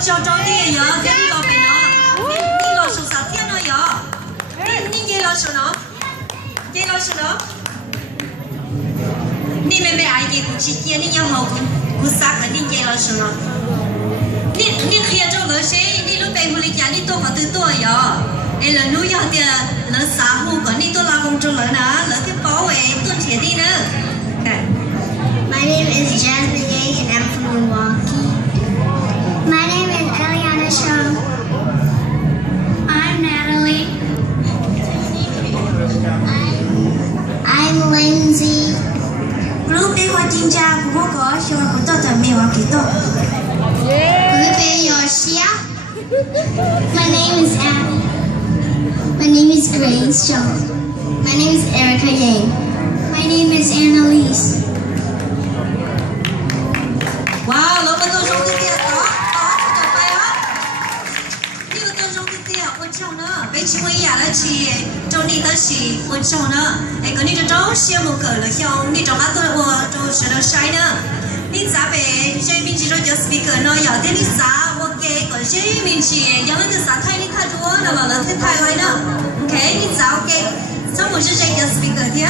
叫招的哟，这你老板喏，你老手啥天了哟？你给老手喏，给老手喏。你妹妹爱给不起见，你要好不啥个你给老手喏。你可以做个谁？你老板回来家你多么多哟？哎，人路要的人啥户个你都拉工作人啊，人去保卫多钱的呢？哎。My name is Jasmine Yang and I'm from Milwaukee. My name is Eliana Shaw. I'm Natalie. I'm Lindsay. Lúc đi qua chính gia của bố có cho của tôi tại Milwaukee đó. Look at your Shia. My name is Abby. My name is Grace Shaw. My name is Erica Yang. My name is Annalise. Wow, lo betul trong cái tia đó, đó phải á. Đi betul trong cái tia, quan trọng nữa. Bây giờ mình nhà là chỉ trong đi tới chỉ quan trọng nữa. Cái cái này trong xem một cái là trong đi trong mắt tôi là trong sẽ là sai nữa. Đi giá về chơi mình chỉ trong just speaker nó giờ thế đi giá ok, còn chơi mình chỉ giờ nó từ giá thay đi thay chúa là thay thay vậy nữa. Ok, đi giá ok. Trong một chơi just speaker thế.